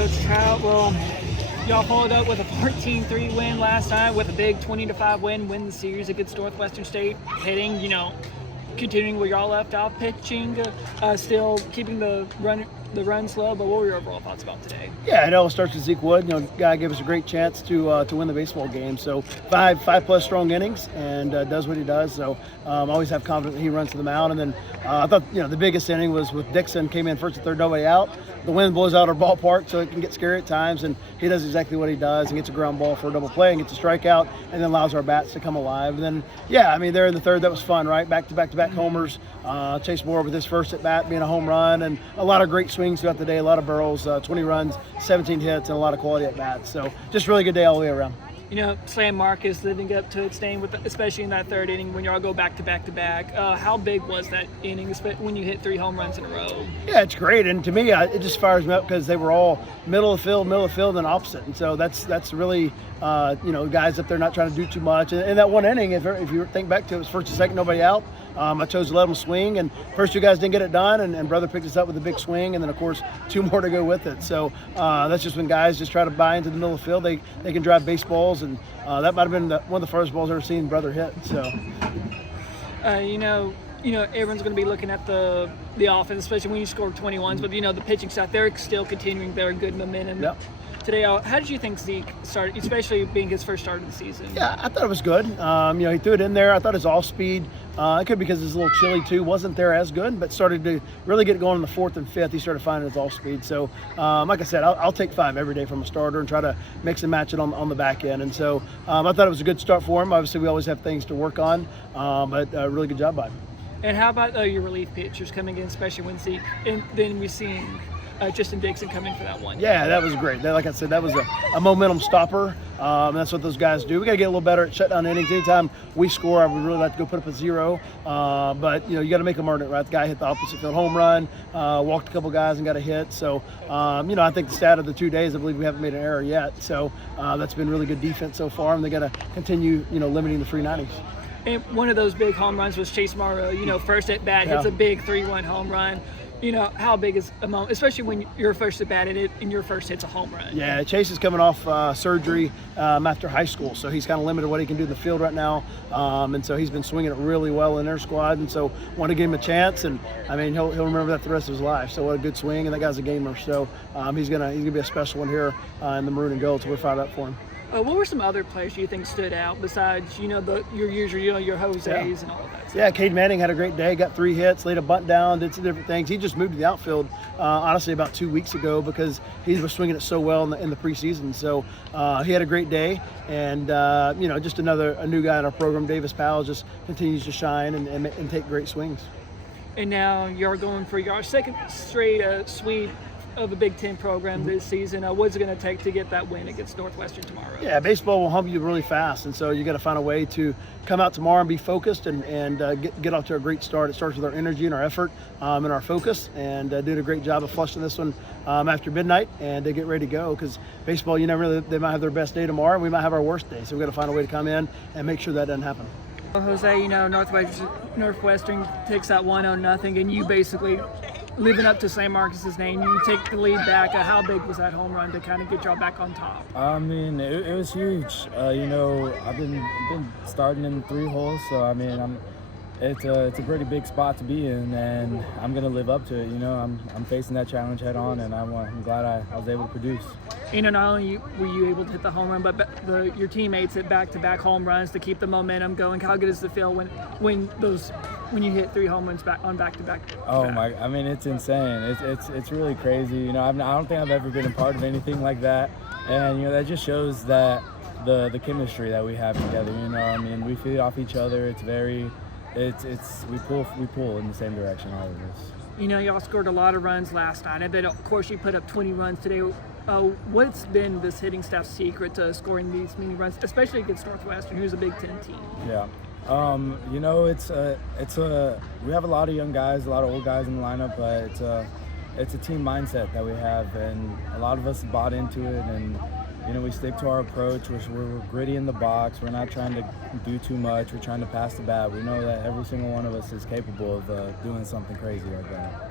Coach Trout. Well, y'all followed up with a 14-3 win last night with a big 20-5 win the series against Northwestern State, hitting, continuing where y'all left off, pitching, still keeping the run slow. But what were your overall thoughts about today? Yeah, it all starts with Zeke Wood. Guy gave us a great chance to win the baseball game. So five plus strong innings and does what he does. So always have confidence that he runs to the mound. And then I thought the biggest inning was with Dixon, came in first and third, nobody out. The wind blows out our ballpark, so it can get scary at times, and he does exactly what he does and gets a ground ball for a double play and gets a strikeout, and then allows our bats to come alive. And then, there in the third, that was fun, right? Back-to-back homers. Chase Moore with his first at bat being a home run, and a lot of great swings throughout the day, a lot of barrels, 20 runs, 17 hits, and a lot of quality at bats. So just really good day all the way around. San Marcos living up to its name, especially in that third inning when y'all go back to back. How big was that inning when you hit 3 home runs in a row? Yeah, it's great. And to me, it just fires me up because they were all middle of the field, and opposite. And so that's really, guys up there not trying to do too much. And that one inning, if you think back to it, was first and second, nobody out. I chose to let them swing, and first 2 guys didn't get it done, and brother picked us up with a big swing, and then, of course, 2 more to go with it. So that's just when guys just try to buy into the middle of the field. They can drive baseballs, and that might have been one of the first balls I've ever seen brother hit. So, everyone's going to be looking at the offense, especially when you score 21s, but, the pitching staff, they're still continuing their good momentum. Yep. Today, how did you think Zeke started, especially being his first start of the season? Yeah, I thought it was good. He threw it in there. I thought his off speed, it could be because it's a little chilly too, wasn't there as good, but started to really get going in the 4th and 5th. He started finding his off speed. So, like I said, I'll take 5 every day from a starter and try to mix and match it on the back end. And so I thought it was a good start for him. Obviously, we always have things to work on, but really good job by him. And how about your relief pitchers coming in, especially when Zeke, and then we're seeing Justin Dixon come in for that one? Yeah, that was great. Like I said, that was a momentum stopper. That's what those guys do. We got to get a little better at shutdown innings. Anytime we score, I would really like to go put up a 0. But you got to make them earn it, right? The guy hit the opposite field home run, walked a couple guys and got a hit. So, I think the stat of the 2 days, I believe we haven't made an error yet. So that's been really good defense so far, and they got to continue, limiting the free 90s. And one of those big home runs was Chase Morrow. First at bat, hits a big 3-1 home run. How big is a moment, especially when you're first at bat and your first hit's a home run? Yeah, Chase is coming off surgery after high school, so he's kind of limited what he can do in the field right now. And so he's been swinging it really well in their squad, and so want to give him a chance. And he'll remember that the rest of his life. So what a good swing, and that guy's a gamer. So he's gonna be a special one here in the maroon and gold. So we're fired up for him. What were some other players you think stood out besides, your usual, your Jose's and all of that stuff? Yeah, Cade Manning had a great day, got 3 hits, laid a bunt down, did some different things. He just moved to the outfield, honestly, about 2 weeks ago because he was swinging it so well in the preseason. So he had a great day, and, just a new guy in our program, Davis Powell, just continues to shine and take great swings. And now you're going for your second straight sweep of a Big Ten program this season. What's it going to take to get that win against Northwestern tomorrow? Yeah, baseball will hump you really fast, and so you got to find a way to come out tomorrow and be focused and get off to a great start. It starts with our energy and our effort and our focus, and did a great job of flushing this one after midnight and to get ready to go, because baseball, they might have their best day tomorrow, and we might have our worst day, so we've got to find a way to come in and make sure that doesn't happen. Jose, Northwestern takes that 1-0, and you basically living up to San Marcos' name, you take the lead back. How big was that home run to kind of get y'all back on top? It was huge. I've been starting in 3 holes, so it's a pretty big spot to be in, and I'm gonna live up to it. I'm facing that challenge head on, and I'm glad I was able to produce. Not only were you able to hit the home run, but your teammates hit back-to-back home runs to keep the momentum going. How good does it feel when you hit 3 home runs on back-to-back? Oh my! It's insane. It's really crazy. I don't think I've ever been a part of anything like that, and that just shows that the chemistry that we have together. We feed off each other. We pull in the same direction, all of us. Y'all scored a lot of runs last night, and then of course you put up 20 runs today. What's been this hitting staff's secret to scoring these many runs, especially against Northwestern, who's a Big Ten team? Yeah, we have a lot of young guys, a lot of old guys in the lineup, but it's a team mindset that we have, and a lot of us bought into it, and we stick to our approach. We're gritty in the box. We're not trying to do too much. We're trying to pass the bat. We know that every single one of us is capable of doing something crazy like that.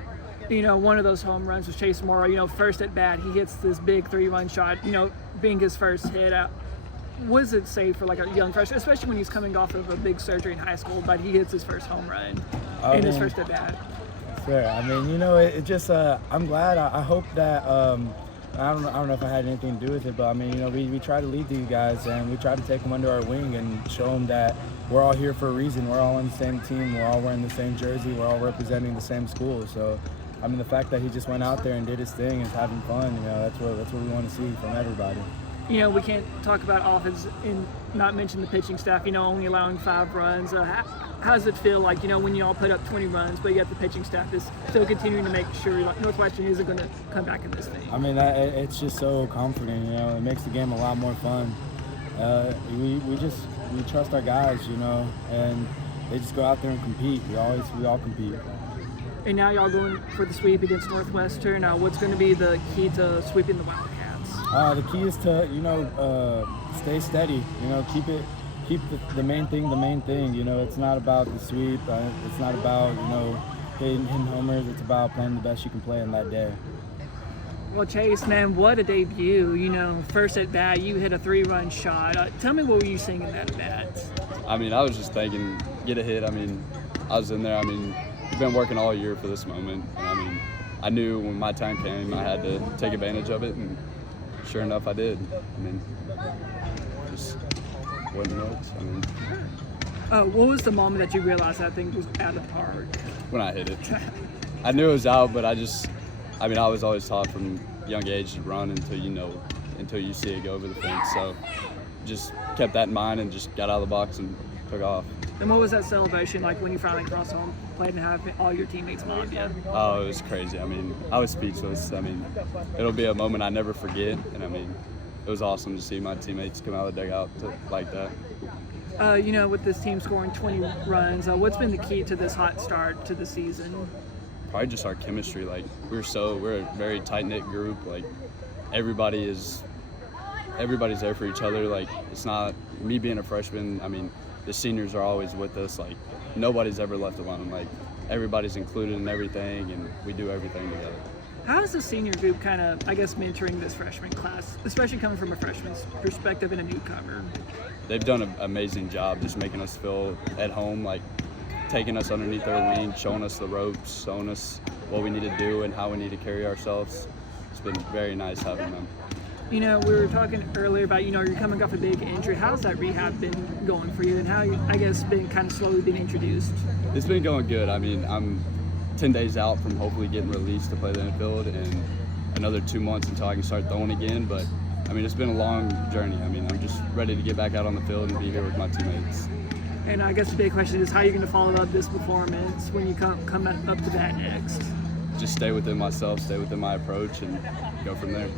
You know, one of those home runs was Chase Morrow. You know, first at bat, he hits this big 3-run shot, you know, being his first hit out. What does it say for like a young freshman, especially when he's coming off of a big surgery in high school, but he hits his first home run in his first at bat? Sure. I mean, you know, it just, I'm glad. I hope that, I don't know if I had anything to do with it, but I mean, you know, we try to lead these guys and we try to take them under our wing and show them that we're all here for a reason. We're all on the same team. We're all wearing the same jersey. We're all representing the same school. So, I mean, the fact that he just went out there and did his thing and is having fun, you know, that's what we want to see from everybody. You know, we can't talk about offense and not mention the pitching staff, you know, only allowing 5 runs. How does it feel like, you know, when you all put up 20 runs, but yet the pitching staff is still continuing to make sure like, Northwestern isn't going to come back in this thing? I mean, it's just so comforting, you know. It makes the game a lot more fun. We trust our guys, you know, and they just go out there and compete. We all compete. And now y'all going for the sweep against Northwestern. What's going to be the key to sweeping the Wildcats? The key is to, you know, stay steady. You know, keep the main thing. You know, it's not about the sweep. It's not about, you know, hitting homers. It's about playing the best you can play on that day. Well, Chase, man, what a debut. You know, first at bat, you hit a 3-run shot. Tell me what were you seeing in that at bat? I mean, I was just thinking, get a hit. I mean, I was in there. I mean, I've been working all year for this moment. And I mean, I knew when my time came, I had to take advantage of it. And sure enough, I did. I mean, just wasn't notes. I mean, what was the moment that you realized that thing was out of the park? when I hit it. I knew it was out, but I was always taught from a young age to run until you see it go over the fence. So just kept that in mind and just got out of the box and took off. And what was that celebration like when you finally crossed home plate and have all your teammates mob you? Oh, it was crazy. I mean, I was speechless. I mean, it'll be a moment I never forget. And I mean, it was awesome to see my teammates come out of the dugout like that. You know, with this team scoring 20 runs, what's been the key to this hot start to the season? Probably just our chemistry. Like, we're a very tight-knit group. Like, everybody's there for each other. Like, it's not me being a freshman. I mean, the seniors are always with us. Like, nobody's ever left alone. Like, everybody's included in everything, and we do everything together. How is the senior group kind of, I guess, mentoring this freshman class, especially coming from a freshman's perspective and a newcomer? They've done an amazing job just making us feel at home, like taking us underneath their wing, showing us the ropes, showing us what we need to do and how we need to carry ourselves. It's been very nice having them. You know, we were talking earlier about, you know, you're coming off a big injury. How's that rehab been going for you, and how, I guess, been kind of slowly being introduced? It's been going good. I mean, I'm 10 days out from hopefully getting released to play the infield, and another 2 months until I can start throwing again. But, I mean, it's been a long journey. I mean, I'm just ready to get back out on the field and be here with my teammates. And I guess the big question is, how are you going to follow up this performance when you come up to bat next? Just stay within myself, stay within my approach, and go from there.